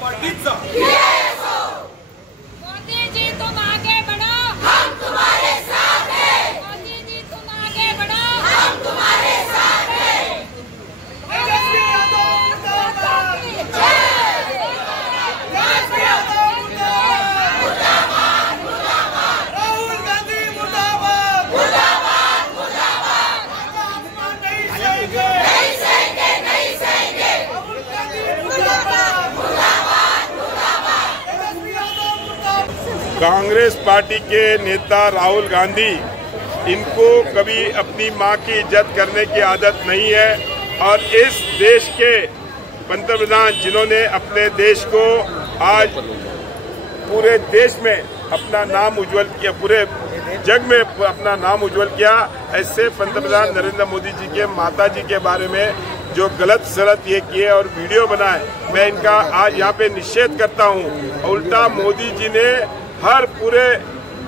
पार्टीचा मोदी जी तुम आगे बढ़ो, हम तुम्हारे साथ हैं। मोदी जी तुम आगे बढ़ो, हम तुम्हारे साथ हैं। तेजस्वी यादव मुर्दाबाद, तेजस्वी यादव मुर्दाबाद, राहुल गांधी मुर्दाबाद, नहीं सहेंगे, राहुल गांधी मुर्दाबाद, तेजस्वी यादव मुर्दाबाद। कांग्रेस पार्टी के नेता राहुल गांधी, इनको कभी अपनी मां की इज्जत करने की आदत नहीं है और इस देश के पंतप्रधान जिन्होंने अपने देश को आज पूरे देश में अपना नाम उज्जवल किया, पूरे जग में अपना नाम उज्जवल किया, ऐसे पंतप्रधान नरेंद्र मोदी जी के माता जी के बारे में जो गलत सलत ये किए और वीडियो बनाए, मैं इनका आज यहाँ पे निषेध करता हूँ। उल्टा मोदी जी ने हर पूरे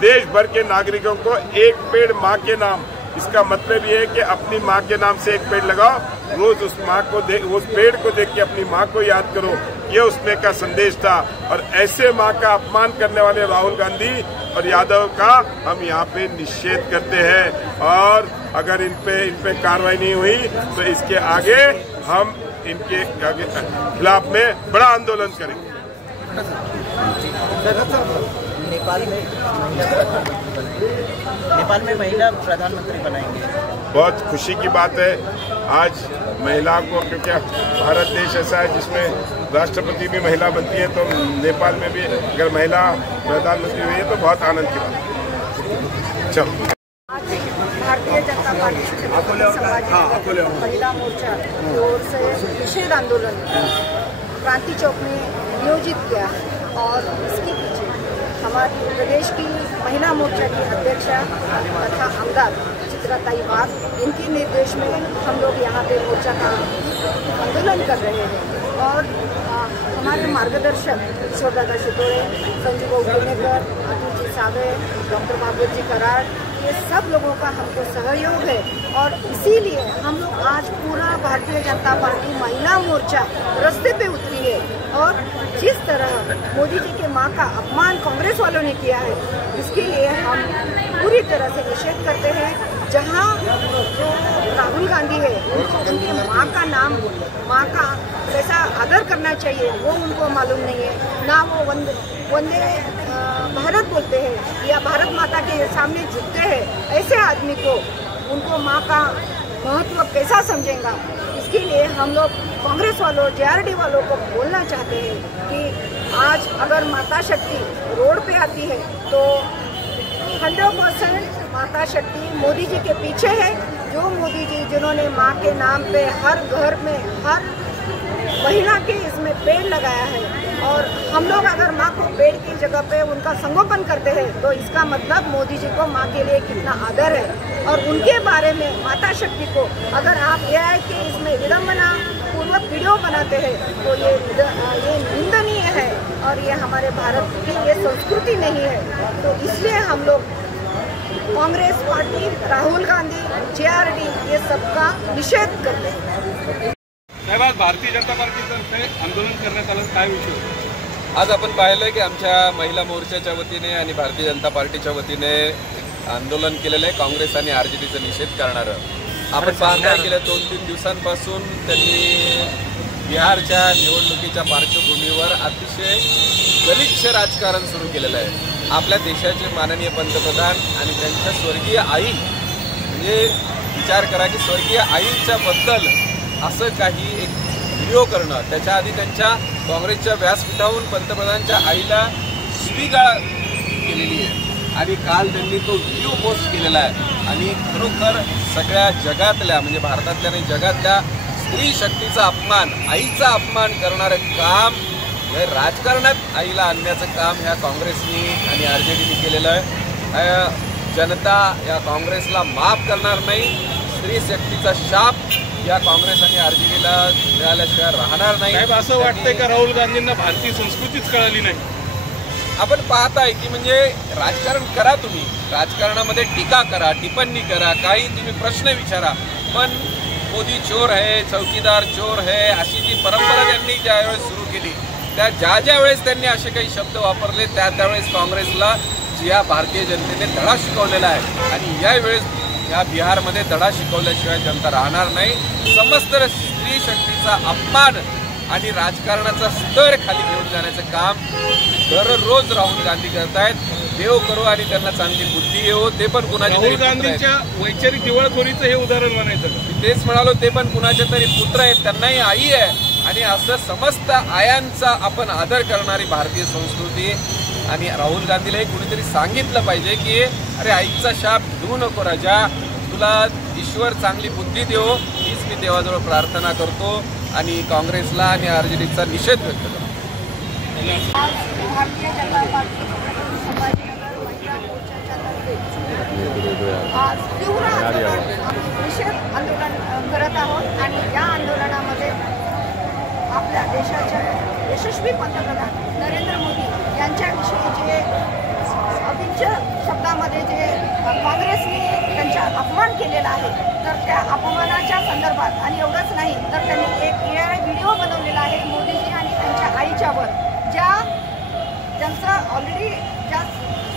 देश भर के नागरिकों को एक पेड़ माँ के नाम, इसका मतलब ये है कि अपनी माँ के नाम से एक पेड़ लगाओ, रोज उस माँ को उस पेड़ को देख के अपनी माँ को याद करो, ये उसमें का संदेश था। और ऐसे माँ का अपमान करने वाले राहुल गांधी और यादव का हम यहाँ पे निषेध करते हैं और अगर इन पे कार्रवाई नहीं हुई तो इसके आगे हम इनके आगे खिलाफ में बड़ा आंदोलन करेंगे। नेपाल में महिला प्रधानमंत्री बनाएंगे, बहुत खुशी की बात है आज महिला को, क्योंकि भारत देश ऐसा है जिसमें राष्ट्रपति भी महिला बनती है, तो नेपाल में भी अगर महिला प्रधानमंत्री हुई है तो बहुत आनंद की बात है। चलो, भारतीय जनता पार्टी समाज महिला मोर्चा की ओर से निषेध आंदोलन क्रांति चौक में नियोजित किया है और इसके पीछे हमारे प्रदेश की महिला मोर्चा की अध्यक्षा तथा आमदार चित्राताई वाघ, इनके निर्देश में हम लोग यहाँ पे मोर्चा का आंदोलन कर रहे हैं और हमारे मार्गदर्शक ईश्वरदादा शितोड़े, संजू केनेकर, अतुल जी सावे, डॉक्टर भागवत जी कराड़, ये सब लोगों का हमको सहयोग है और इसीलिए हम लोग आज पूरा भारतीय जनता पार्टी महिला मोर्चा रास्ते पे उतरी है और जिस तरह मोदी जी के मां का अपमान कांग्रेस वालों ने किया है, इसके लिए हम पूरी तरह से निषेध करते हैं। जहां जो राहुल गांधी है, उनको उनकी मां का नाम, मां का कैसा आदर करना चाहिए वो उनको मालूम नहीं है, ना वो वंदे भारत बोलते हैं या भारत माता के सामने झुकते हैं। ऐसे आदमी को उनको माँ का महत्व कैसा समझेगा? इसके लिए हम लोग कांग्रेस वालों, जेआरडी वालों को बोलना चाहते हैं कि आज अगर माता शक्ति रोड पे आती है तो 100% माता शक्ति मोदी जी के पीछे है। जो मोदी जी जिन्होंने माँ के नाम पे हर घर में हर महिला के इसमें पेड़ लगाया है और हम लोग अगर माँ को पेड़ की जगह पे उनका संगोपन करते हैं तो इसका मतलब मोदी जी को माँ के लिए कितना आदर है। और उनके बारे में माता शक्ति को अगर आप AI के इसमें विडम्बना पूर्वक वीडियो बनाते हैं तो ये निंदनीय है और ये हमारे भारत की ये संस्कृति नहीं है। तो इसलिए हम लोग कांग्रेस पार्टी, राहुल गांधी, जेआरडी ये सबका निषेध करते हैं। साहेब, आज भारतीय जनता पार्टीतर्फे आंदोलन करण्यात आलं, काय विषय? आज आपण पाहिलं की आमच्या महिला मोर्चाच्या वतीने आणि भारतीय जनता पार्टीच्या वतीने आंदोलन केलेलं आहे, काँग्रेस आणि RJDचा निषेध करणारं। आपण पाहताय गेल्या 2-3 दिवसांपासून त्यांनी बिहारच्या निवडणुकीच्या पार्श्वभूमीवर अतिशय गलिच्छ राजकारण सुरू केलेलं आहे। आपल्या देशाचे माननीय पंतप्रधान आणि त्यांच्या स्वर्गीय आई, म्हणजे विचार करा की स्वर्गीय आईच्या बद्दल असं काही एक व्हिडिओ करणं, त्याच्या आधी त्यांच्या काँग्रेसच्या व्यासपीठावरून पंतप्रधानांच्या आईला शिवीगाळ केलेली आहे आणि काल त्यांनी तो व्हिडिओ पोस्ट केलेला आहे आणि खरोखर सगळ्या जगातल्या, म्हणजे भारतातल्या आणि जगातल्या स्त्री शक्तीचा अपमान, आईचा अपमान करणारं काम, हे राजकारणात आईला आणण्याचं काम ह्या काँग्रेसनी आणि RJDनी केलेलं आहे। जनता या काँग्रेसला माफ करणार नाही। स्त्री शक्तीचा शाप या काँग्रेस आणि RJDला मिळाल्याशिवाय राहणार नाही। साहेब, असं वाटतंय का राहुल गांधींना भारतीय संस्कृतीच कळाली नाही? आपण पाहताय की म्हणजे राजकारण करा, तुम्ही राजकारणामध्ये टीका करा, टिप्पणी करा, काही तुम्ही प्रश्न विचारा, पण मोदी चोर है, चौकीदार चोर है, अशी जी परंपरा त्यांनी ज्यावेळेस सुरू केली ज्या ज्या वेळेस त्यांनी असे काही शब्द वापरले त्यावेळेस काँग्रेसला या भारतीय जनतेने धडा शिकवलेला आहे आणि यावेळेस या बिहारमध्ये धडा शिकवल्याशिवाय जनता राहणार नाही। समस्त स्त्री शक्तीचा अपमान आणि राजकारणाचा स्तर खाली घेऊन जाण्याचं काम दररोज राहुल गांधी करतायत। देव करो आणि त्यांना चांगली बुद्धी येऊ। ते पण कुणाच्या राहुल गांधींच्या वैचारिक दिवाळखोरीचं हे उदाहरण म्हणायचं का? तेच म्हणालो, ते पण कुणाचे तरी पुत्र आहेत, त्यांनाही आई आहे आणि असं समस्त आयांचा आपण आदर करणारी भारतीय संस्कृती। आणि राहुल गांधीलाही कुणीतरी सांगितलं पाहिजे की अरे आईचा शाप घेऊ नको राजा, तुला ईश्वर चांगली बुद्धी देव, हीच मी देवाजवळ प्रार्थना करतो आणि काँग्रेसला आणि आरजेडीचा निषेध व्यक्त करतो। भारतीय जनता पार्टी संभाजीनगर महिला मोर्चाच्या तर्फे आज तीव्र निषेध आंदोलन करत आहोत आणि या आंदोलनामध्ये आपल्या देशाचे यशस्वी पंतप्रधान नरेंद्र मोदी यांच्याविषयी जे अभिज्ञ शब्दामध्ये जे काँग्रेसने त्यांचा अपमान केलेला आहे, तर त्या अपमानाच्या संदर्भात आणि एवढंच नाही तर त्यांनी एक AI व्हिडिओ बनवलेला आहे मोदीजी आणि त्यांच्या आईच्यावर, ज्यांचं ऑलरेडी ज्या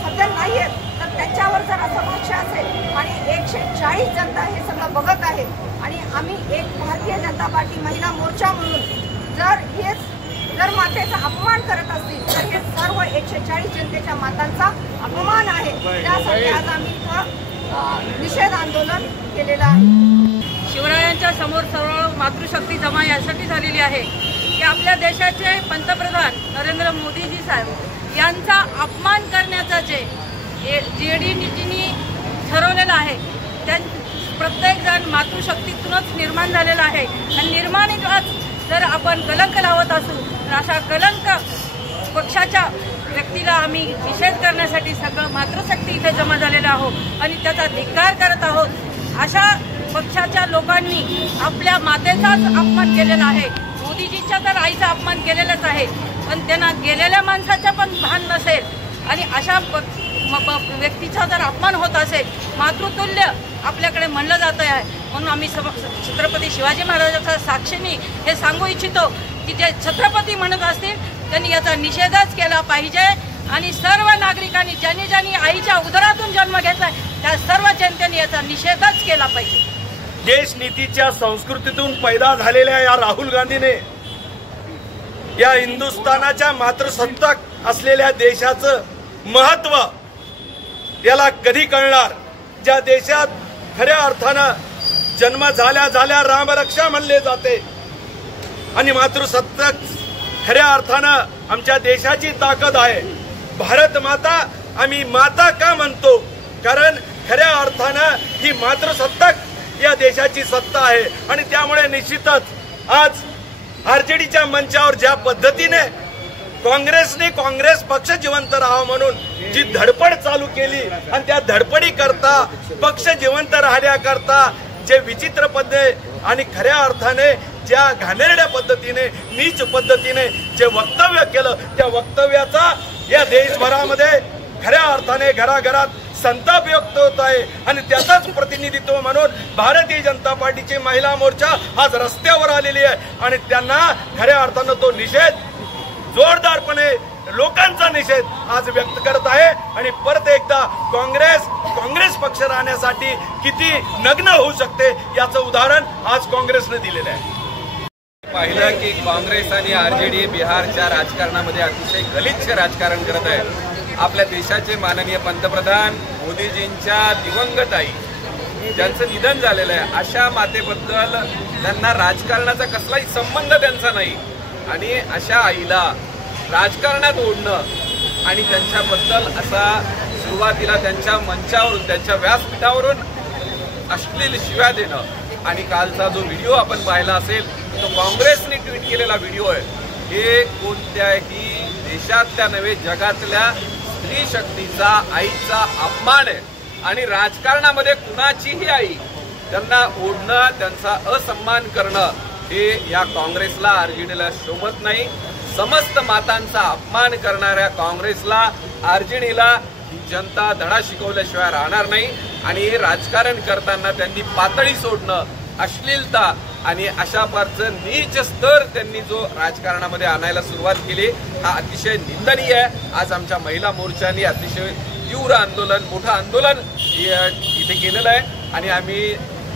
सध्या नाही आहेत, तर त्यांच्यावर जर असं भाष्य असेल आणि 140 जनता हे सगळं बघत आहे आणि आम्ही एक भारतीय जनता पार्टी महिला मोर्चा म्हणून जर मातेचा अपमान करत असतील तर हे सर्व 140 जनतेच्या मातांचा अपमान आहे। त्यासाठी आज आम्ही इथं निषेध आंदोलन केलेलं आहे। शिवरायांच्या समोर सर्व मातृशक्ती जमा यासाठी झालेली आहे की आपल्या देशाचे पंतप्रधान नरेंद्र मोदीजी साहेब यांचा अपमान करण्याचं जे JDजींनी ठरवलेलं आहे, त्या प्रत्येक जण मातृशक्तीतूनच निर्माण झालेला आहे आणि निर्माणच जर आपण कलंक लावत असू तर अशा कलंक पक्षाच्या व्यक्तीला आम्ही निषेध करण्यासाठी सगळं मातृशक्ती इथे जमा झालेला आहोत आणि त्याचा धिक्कार करत आहोत। अशा पक्षाच्या लोकांनी आपल्या मातेचाच अपमान केलेला आहे, मोदीजींच्या तर आईचा अपमान केलेलाच आहे, पण त्यांना गेलेल्या माणसाचा पण भान नसेल आणि अशा व्यक्तीचा जर अपमान होत असेल, मातृतुल्य आपल्याकडे म्हणलं जात आहे, म्हणून आम्ही छत्रपती शिवाजी महाराजांच्या साक्षीने हे सांगू इच्छितो की जे छत्रपती म्हणत असतील त्यांनी याचा निषेधच केला पाहिजे आणि सर्व नागरिकांनी ज्यांनी आईच्या उदरातून जन्म घेतलाय त्या सर्व जनतेने याचा निषेधच केला पाहिजे। देशनीतीच्या संस्कृतीतून पैदा झालेल्या या राहुल गांधीने या हिंदुस्थानाच्या मातृसत्ताक असलेल्या देशाचं महत्व याला कधी कळणार? ज्या देशात खऱ्या अर्थानं जन्म झाल्या रामरक्षा म्हणले जाते आणि मातृसत्ताक खऱ्या अर्थानं आमच्या देशाची ताकद आहे। भारत माता आम्ही माता का म्हणतो? कारण खऱ्या अर्थानं ही मातृसत्ताक या देशाची सत्ता आहे आणि त्यामुळे निश्चितच आज आरजेडीच्या मंचावर ज्या पद्धतीने काँग्रेस पक्ष जिवंत राहावा म्हणून जी धडपड चालू केली आणि त्या धडपडी करता पक्ष जिवंत राहण्याकरता जे विचित्र पद्धत आणि खऱ्या अर्थाने ज्या घाणेरड्या पद्धतीने नीच पद्धतीने जे वक्तव्य केलं, त्या वक्तव्याचा या देशभरामध्ये खऱ्या अर्थाने घराघरात संताप व्यक्त होत आहे आणि त्याचंच प्रतिनिधित्व म्हणून भारतीय जनता पार्टीची महिला मोर्चा आज रस्त्यावर आलेली आहे आणि त्यांना खऱ्या अर्थानं तो निषेध जोरदारपणे लोकांचा निषेध आज व्यक्त करत आहे आणि परत एकदा काँग्रेस पक्ष राहण्यासाठी किती नग्न होऊ शकते याचं उदाहरण आज काँग्रेसने दिलेलं आहे। पाहिलं की काँग्रेस आणि आरजेडी बिहारच्या राजकारणामध्ये अतिशय गलिच्छ राजकारण करत आहे। आपल्या देशाचे माननीय पंतप्रधान मोदीजींच्या दिवंगत आई ज्यांचं निधन झालेलं आहे अशा मातेबद्दल त्यांना राजकारणाचा कसलाही संबंध त्यांचा नाही आणि अशा आईला राजकारणात ओढणं आणि त्यांच्याबद्दल असा सुरुवातीला त्यांच्या मंचावरून त्यांच्या व्यासपीठावरून अश्लील शिव्या देणं आणि कालचा जो व्हिडिओ आपण पाहिला असेल तो काँग्रेसने ट्विट केलेला व्हिडिओ आहे। हे कोणत्याही देशातल्या नव्हे जगातल्या स्त्री शक्तीचा आईचा अपमान आहे आणि राजकारणामध्ये कुणाचीही आई त्यांना ओढणं त्यांचा असन्मान करणं हे या काँग्रेसला आरजेडीला शोभत नाही। समस्त मातांचा अपमान करणाऱ्या काँग्रेसला आरजेडीला ही जनता धडा शिकवल्याशिवाय राहणार नाही आणि हे राजकारण करताना त्यांनी पातळी सोडणं अश्लीलता आणि अशा प्रकारचं नीच स्तर त्यांनी जो राजकारणामध्ये आणायला सुरुवात केली हा अतिशय निंदनीय आहे। आज आमच्या महिला मोर्चाने अतिशय तीव्र आंदोलन, मोठं आंदोलन इथे केलेलं आहे आणि आम्ही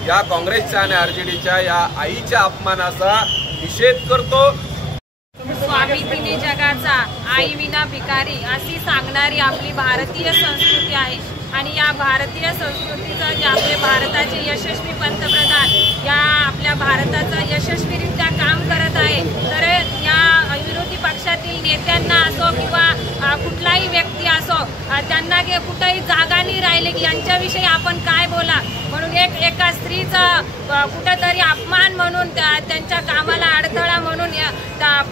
या काँग्रेसच्या आणि आरजेडीच्या या आईच्या अपमानाचा निषेध करतो। स्वामी तिन्ही जगाचा, आई विना भिकारी अशी सांगणारी आपली भारतीय संस्कृती आहे आणि या भारतीय संस्कृतीचं जे आपले भारताचे यशस्वी पंतप्रधान या आपल्या भारताचा यशस्वीरित्या काम करत आहे, तर या विरोधी पक्षातील नेत्यांना असो किंवा कुठलाही व्यक्ती असो त्यांना कुठेही जागा नाही राहिली की यांच्याविषयी आपण काय बोला म्हणून एका स्त्रीचा कुठेतरी अपमान म्हणून त्यांच्या कामाला अडथळा म्हणून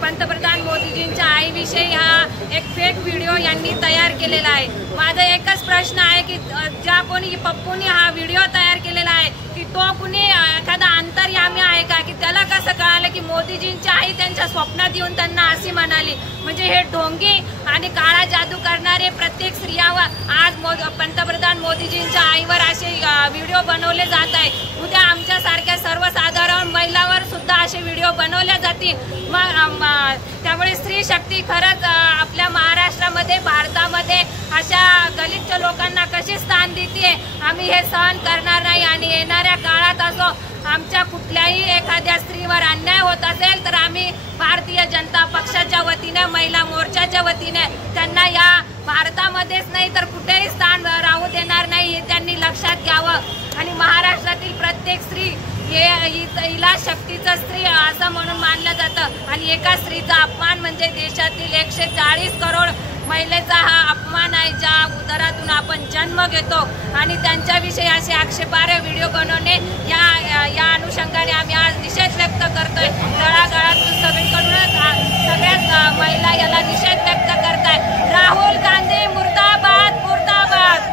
पंतप्रधान मोदीजींच्या आईविषयी हा एक फेक व्हिडिओ यांनी तयार केलेला आहे। माझा एकच प्रश्न आहे की ज्या कोणी पप्पूने हा व्हिडिओ तयार केलेला आहे की तो कुणी एखादा अंतर्यामी आहे का की त्याला कसं कळालं की मोदीजींची आई त्यांच्या स्वप्नात येऊन त्यांना अशी म्हणाली। म्हणजे हे ढोंगी आणि काळा जादू करणारे प्रत्येक स्त्रियावर आज पंतप्रधान मोदीजींच्या आईवर असे व्हिडिओ बनवले जात आहे। उद्या आमच्यासारख्या सर्वसाधारण महिलांवर सुद्धा असे व्हिडिओ बनवले जातील। त्यामुळे स्त्री शक्ती खरंच आपल्या महाराष्ट्रामध्ये, भारतामध्ये अशा गलिच्छ लोकांना कसे स्थान देते आम्ही हे सहन करणार नाही आणि येणाऱ्या काळात असो आमच्या कुठल्याही एखाद्या स्त्रीवर अन्याय होत असेल तर आम्ही भारतीय जनता पक्षाच्या वतीने, महिला मोर्चाच्या वतीने त्यांना या भारतामध्येच नाही तर कुठेही स्थान राहू देणार नाही हे त्यांनी लक्षात घ्यावं। आणि महाराष्ट्रातील प्रत्येक स्त्री हिला शक्तीचं स्त्री असं म्हणून मानलं जातं आणि एका स्त्रीचा अपमान म्हणजे देशातील 140 करोड महिलेचा हा अपमान आहे ज्या उदरातून आपण जन्म घेतो आणि त्यांच्याविषयी असे आक्षेपार्ह व्हिडिओ बनवणे या अनुषंगाने आम्ही आज निषेध व्यक्त करतोय। तळागाळातून सगळीकडूनच सगळ्याच महिला याला निषेध व्यक्त करतायत। राहुल गांधी मुर्दाबाद, मुर्दाबाद।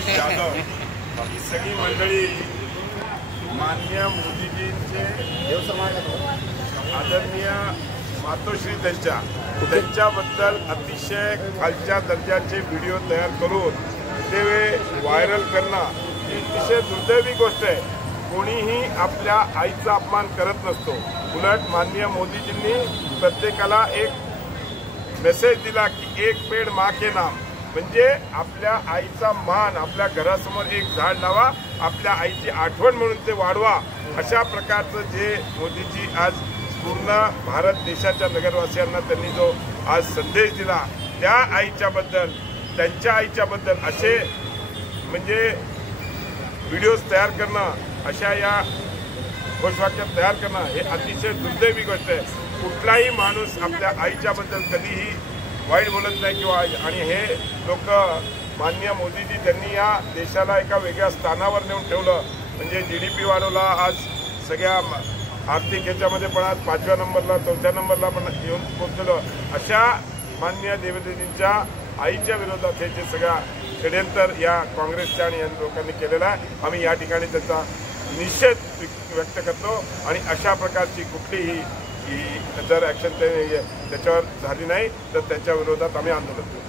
जाधव ही सगळी मंडळी माननीय मोदीजींचे आदरणीय मातोश्री त्यांच्याबद्दल अतिशय खालच्या दर्जाचे व्हिडिओ तयार करून ते व्हायरल करणं ही अतिशय दुर्दैवी गोष्ट आहे। कोणीही आपल्या आईचा अपमान करत नसतो। उलट माननीय मोदीजींनी प्रत्येकाला एक मेसेज दिला की एक पेड़ माँ के नाम, म्हणजे आपल्या आईचा मान, आपल्या घरासमोर एक झाड लावा, आपल्या आईची आठवण म्हणून ते वाढवा। अशा प्रकारचं जे मोदीजी आज पूर्ण भारत देशाच्या नगरवासियांना त्यांनी जो आज संदेश दिला त्या आईच्याबद्दल, त्यांच्या आईच्याबद्दल असे म्हणजे व्हिडिओज तयार करणं, अशा या घोषवाक्य तयार करणं हे अतिशय दुर्दैवी गोष्ट आहे। कुठलाही माणूस आपल्या आईच्याबद्दल कधीही वाईट बोलत नाही किंवा आणि हे लोक माननीय मोदीजी त्यांनी या देशाला एका वेगळ्या स्थानावर नेऊन ठेवलं। म्हणजे GDP वाढवला, आज सगळ्या आर्थिक ह्याच्यामध्ये पण आज 5व्या नंबरला, 4थ्या नंबरला पण येऊन पोहोचलो। अशा माननीय देवेंद्रजींच्या आईच्या विरोधात हे जे सगळा षडयंत्र या काँग्रेसच्या आणि या लोकांनी केलेला आहे, आम्ही या ठिकाणी त्याचा निषेध व्यक्त करतो आणि अशा प्रकारची कुठलीही जर ॲक्शन त्याच्यावर झाली नाही तर त्याच्या विरोधात आम्ही आंदोलन करू।